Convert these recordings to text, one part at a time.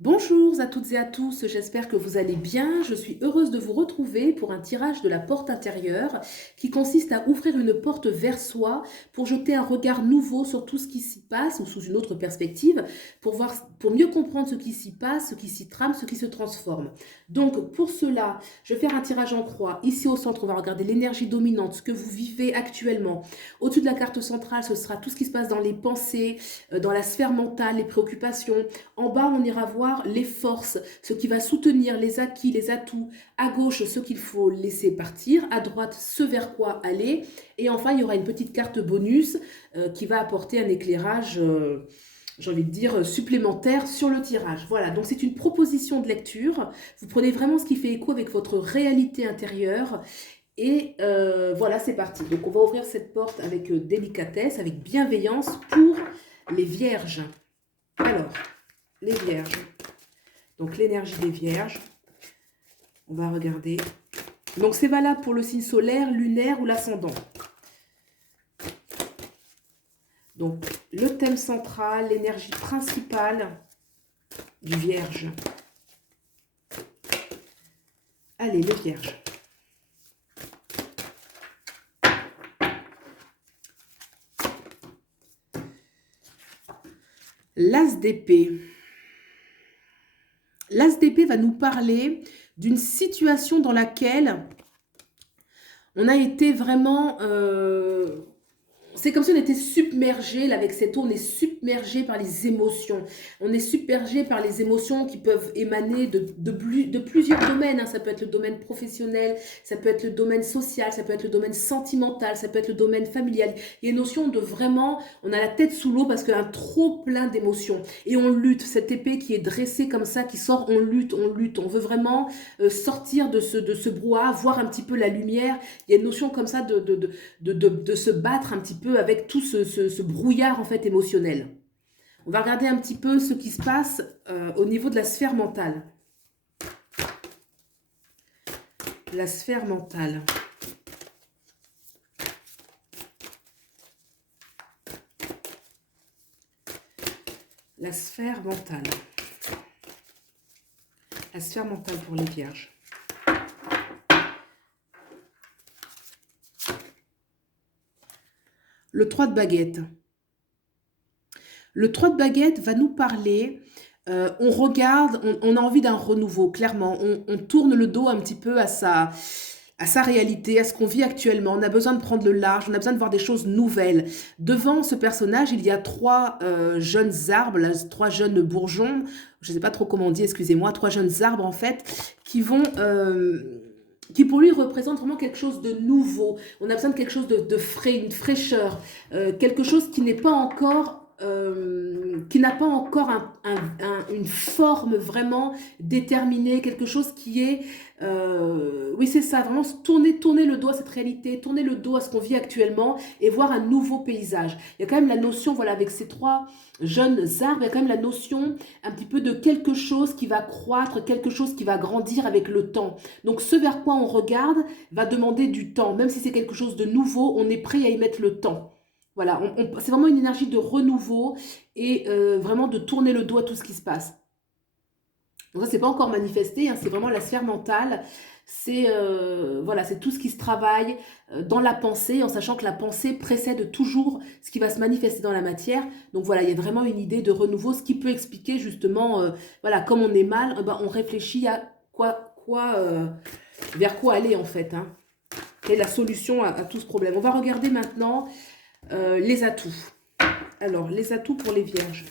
Bonjour à toutes et à tous, j'espère que vous allez bien. Je suis heureuse de vous retrouver pour un tirage de la porte intérieure qui consiste à ouvrir une porte vers soi pour jeter un regard nouveau sur tout ce qui s'y passe ou sous une autre perspective pour voir, pour mieux comprendre ce qui s'y passe, ce qui s'y trame, ce qui se transforme. Donc pour cela, je vais faire un tirage en croix. Ici au centre, on va regarder l'énergie dominante, ce que vous vivez actuellement. Au-dessus de la carte centrale, ce sera tout ce qui se passe dans les pensées, dans la sphère mentale, les préoccupations. En bas, on ira voir les forces, ce qui va soutenir les acquis, les atouts. À gauche, ce qu'il faut laisser partir. À droite, ce vers quoi aller. Et enfin, il y aura une petite carte bonus qui va apporter un éclairage, j'ai envie de dire, supplémentaire sur le tirage. Voilà, donc c'est une proposition de lecture. Vous prenez vraiment ce qui fait écho avec votre réalité intérieure. Et voilà, c'est parti. Donc on va ouvrir cette porte avec délicatesse, avec bienveillance pour les vierges. Alors, les vierges. Donc l'énergie des vierges. On va regarder. Donc c'est valable pour le signe solaire, lunaire ou l'ascendant. Donc le thème central, l'énergie principale du vierge. Allez, le vierge. L'as d'épée. L'as d'épée va nous parler d'une situation dans laquelle on a été vraiment... c'est comme si on était submergé, là, avec cette eau, on est submergé par les émotions. On est submergé par les émotions qui peuvent émaner de plusieurs domaines, hein. Ça peut être le domaine professionnel, ça peut être le domaine social, ça peut être le domaine sentimental, ça peut être le domaine familial. Il y a une notion de vraiment, on a la tête sous l'eau parce qu'il y a un trop plein d'émotions. Et on lutte, cette épée qui est dressée comme ça, qui sort, on lutte, on lutte. On veut vraiment sortir de ce brouhaha, voir un petit peu la lumière. Il y a une notion comme ça de se battre un petit peu avec tout ce brouillard en fait émotionnel. On va regarder un petit peu ce qui se passe au niveau de la sphère mentale. La sphère mentale. La sphère mentale. La sphère mentale pour les vierges. Le 3 de baguette. Le 3 de baguette va nous parler, on regarde, on a envie d'un renouveau, clairement. On tourne le dos un petit peu à sa réalité, à ce qu'on vit actuellement. On a besoin de prendre le large, on a besoin de voir des choses nouvelles. Devant ce personnage, il y a trois jeunes arbres, là, trois jeunes bourgeons, je ne sais pas trop comment on dit, excusez-moi, trois jeunes arbres en fait, qui vont... qui pour lui représente vraiment quelque chose de nouveau. On a besoin de quelque chose de frais, une fraîcheur, quelque chose qui n'est pas encore qui n'a pas encore une forme vraiment déterminée, quelque chose qui est, oui c'est ça, vraiment tourner le dos à cette réalité, tourner le dos à ce qu'on vit actuellement et voir un nouveau paysage. Il y a quand même la notion, voilà, avec ces trois jeunes arbres, il y a quand même la notion un petit peu de quelque chose qui va croître, quelque chose qui va grandir avec le temps. Donc ce vers quoi on regarde va demander du temps, même si c'est quelque chose de nouveau, on est prêt à y mettre le temps. Voilà, c'est vraiment une énergie de renouveau et vraiment de tourner le dos à tout ce qui se passe. Donc ça, c'est pas encore manifesté, hein, c'est vraiment la sphère mentale. C'est voilà, c'est tout ce qui se travaille dans la pensée, en sachant que la pensée précède toujours ce qui va se manifester dans la matière. Donc voilà, il y a vraiment une idée de renouveau, ce qui peut expliquer justement, voilà, comme on est mal, ben, on réfléchit à vers quoi aller en fait, hein. Quelle est la solution à tout ce problème. On va regarder maintenant les atouts. Alors, les atouts pour les vierges.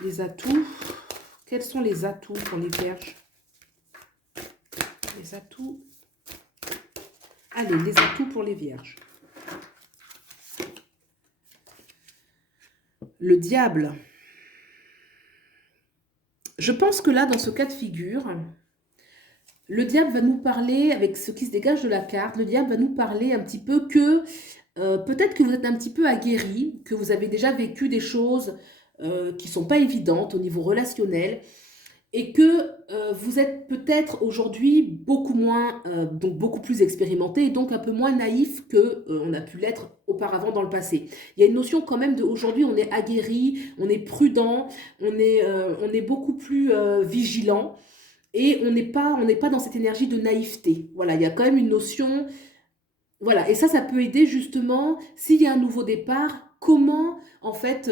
Les atouts. Quels sont les atouts pour les vierges? Les atouts. Allez, les atouts pour les vierges. Le diable. Je pense que là, dans ce cas de figure, le diable va nous parler, avec ce qui se dégage de la carte, le diable va nous parler un petit peu que peut-être que vous êtes un petit peu aguerri, que vous avez déjà vécu des choses qui ne sont pas évidentes au niveau relationnel, et que vous êtes peut-être aujourd'hui beaucoup moins, donc beaucoup plus expérimenté et donc un peu moins naïf que on a pu l'être auparavant dans le passé. Il y a une notion quand même de aujourd'hui on est aguerri, on est prudent, on est beaucoup plus vigilant et on n'est pas dans cette énergie de naïveté. Voilà, il y a quand même une notion, voilà, et ça peut aider justement s'il y a un nouveau départ, comment en fait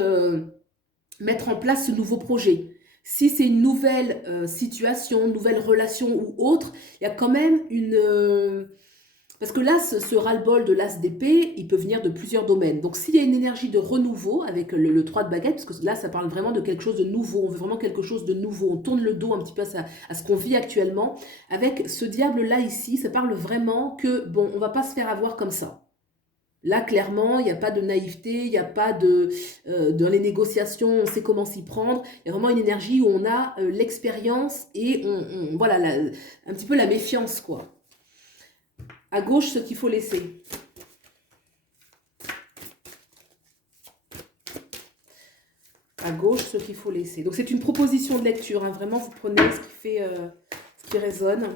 mettre en place ce nouveau projet. Si c'est une nouvelle situation, une nouvelle relation ou autre, il y a quand même une... parce que là, ce ras-le-bol de l'as d'épée, il peut venir de plusieurs domaines. Donc s'il y a une énergie de renouveau avec le 3 de baguette, parce que là, ça parle vraiment de quelque chose de nouveau, on veut vraiment quelque chose de nouveau, on tourne le dos un petit peu à ce qu'on vit actuellement. Avec ce diable-là ici, ça parle vraiment que, bon, on va pas se faire avoir comme ça. Là, clairement, il n'y a pas de naïveté, il n'y a pas de... dans les négociations, on sait comment s'y prendre. Il y a vraiment une énergie où on a l'expérience et voilà, un petit peu la méfiance, quoi. À gauche, ce qu'il faut laisser. À gauche, ce qu'il faut laisser. Donc, c'est une proposition de lecture, hein. Vraiment, vous prenez ce qui fait, ce qui résonne.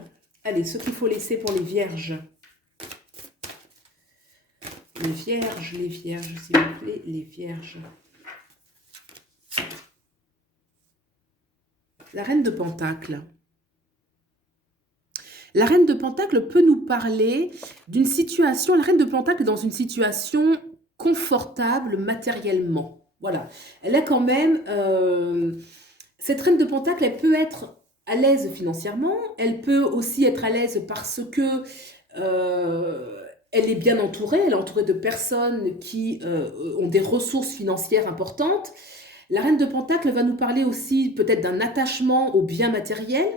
Allez, ce qu'il faut laisser pour les vierges. Les vierges, s'il vous plaît, les vierges. La reine de Pentacle. La reine de Pentacle peut nous parler d'une situation, la reine de Pentacle est dans une situation confortable matériellement. Voilà. Elle est quand même... cette reine de Pentacle, elle peut être à l'aise financièrement, elle peut aussi être à l'aise parce que elle est bien entourée, elle est entourée de personnes qui ont des ressources financières importantes. La reine de Pentacle va nous parler aussi peut-être d'un attachement aux biens matériels,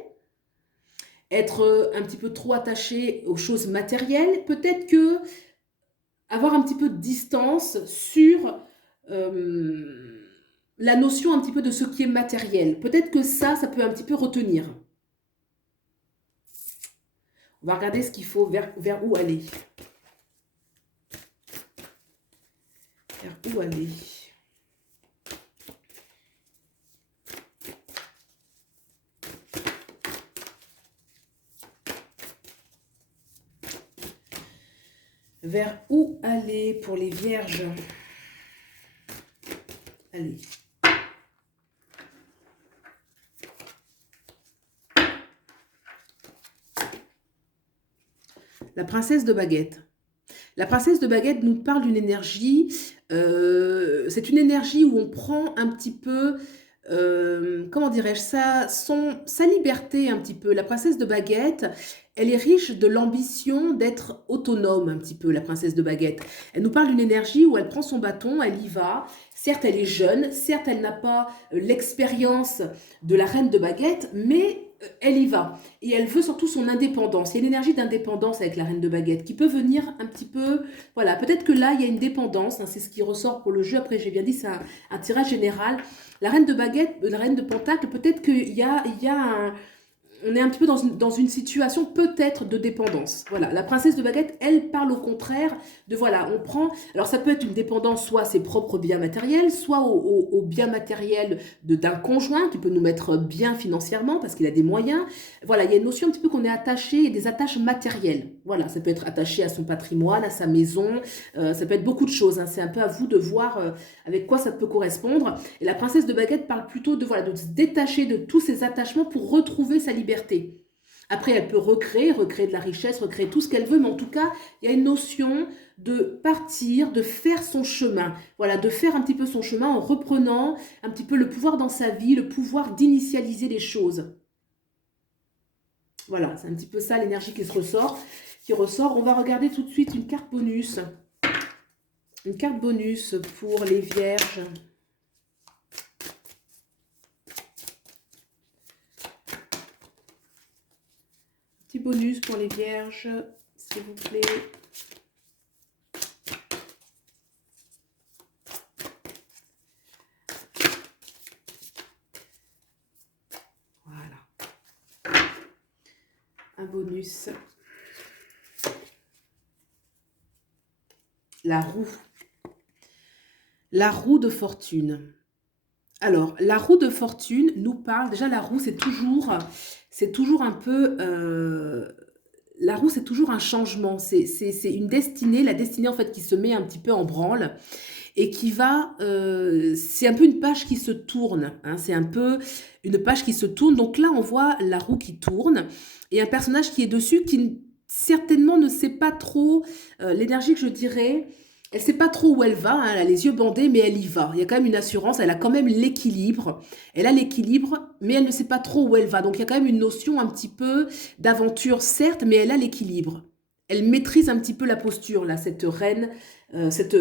être un petit peu trop attaché aux choses matérielles, peut-être que avoir un petit peu de distance sur la notion un petit peu de ce qui est matériel. Peut-être que ça peut un petit peu retenir. On va regarder ce qu'il faut, vers où aller. Vers où aller. Vers où aller pour les vierges? Allez. La princesse de baguette. La princesse de baguette nous parle d'une énergie, c'est une énergie où on prend un petit peu, comment dirais-je, sa liberté un petit peu. La princesse de baguette, elle est riche de l'ambition d'être autonome un petit peu, la princesse de baguette. Elle nous parle d'une énergie où elle prend son bâton, elle y va. Certes, elle est jeune, certes, elle n'a pas l'expérience de la reine de baguette, mais elle y va. Et elle veut surtout son indépendance. Il y a une énergie d'indépendance avec la reine de baguette qui peut venir un petit peu... Voilà, peut-être que là, il y a une dépendance. Hein, c'est ce qui ressort pour le jeu. Après, j'ai bien dit, c'est un tirage général. La reine de baguette, la reine de pentacle, peut-être qu'il y a un... On est un petit peu dans une situation peut-être de dépendance. Voilà, la princesse de baguette, elle parle au contraire de, voilà, on prend... Alors ça peut être une dépendance soit à ses propres biens matériels, soit aux biens matériels d'un conjoint qui peut nous mettre bien financièrement parce qu'il a des moyens. Voilà, il y a une notion un petit peu qu'on est attaché, et des attaches matérielles. Voilà, ça peut être attaché à son patrimoine, à sa maison, ça peut être beaucoup de choses. Hein. C'est un peu à vous de voir avec quoi ça peut correspondre. Et la princesse de baguette parle plutôt de, voilà, de se détacher de tous ses attachements pour retrouver sa liberté. Après, elle peut recréer de la richesse, recréer tout ce qu'elle veut, mais en tout cas, il y a une notion de partir, de faire son chemin. Voilà, de faire un petit peu son chemin en reprenant un petit peu le pouvoir dans sa vie, le pouvoir d'initialiser les choses. Voilà, c'est un petit peu ça l'énergie qui ressort. On va regarder tout de suite une carte bonus. Une carte bonus pour les vierges. Petit bonus pour les vierges, s'il vous plaît. Voilà. Un bonus. La roue. La roue de fortune. Alors, la roue de fortune nous parle, déjà la roue c'est toujours un peu, la roue c'est toujours un changement, c'est une destinée, la destinée en fait qui se met un petit peu en branle et qui va, c'est un peu une page qui se tourne, hein, c'est un peu une page qui se tourne. Donc là, on voit la roue qui tourne et un personnage qui est dessus qui certainement ne sait pas trop, l'énergie que je dirais, elle sait pas trop où elle va, hein, elle a les yeux bandés, mais elle y va. Il y a quand même une assurance, elle a quand même l'équilibre. Elle a l'équilibre, mais elle ne sait pas trop où elle va. Donc il y a quand même une notion un petit peu d'aventure, certes, mais elle a l'équilibre. Elle maîtrise un petit peu la posture, là, cette reine, cette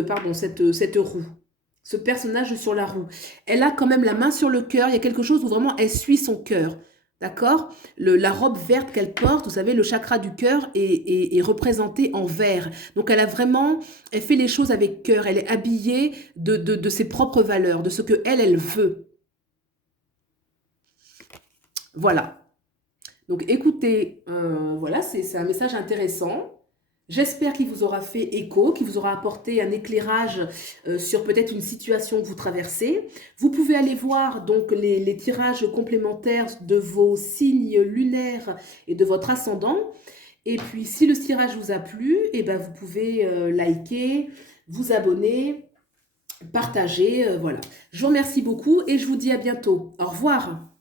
roue. Ce personnage sur la roue. Elle a quand même la main sur le cœur. Il y a quelque chose où vraiment elle suit son cœur. D'accord? La robe verte qu'elle porte, vous savez, le chakra du cœur est représenté en vert. Donc elle a vraiment, elle fait les choses avec cœur. Elle est habillée de ses propres valeurs, de ce que elle veut. Voilà. Donc écoutez, voilà, c'est un message intéressant. J'espère qu'il vous aura fait écho, qu'il vous aura apporté un éclairage sur peut-être une situation que vous traversez. Vous pouvez aller voir donc les tirages complémentaires de vos signes lunaires et de votre ascendant. Et puis si le tirage vous a plu, eh ben, vous pouvez liker, vous abonner, partager, voilà. Je vous remercie beaucoup et je vous dis à bientôt. Au revoir.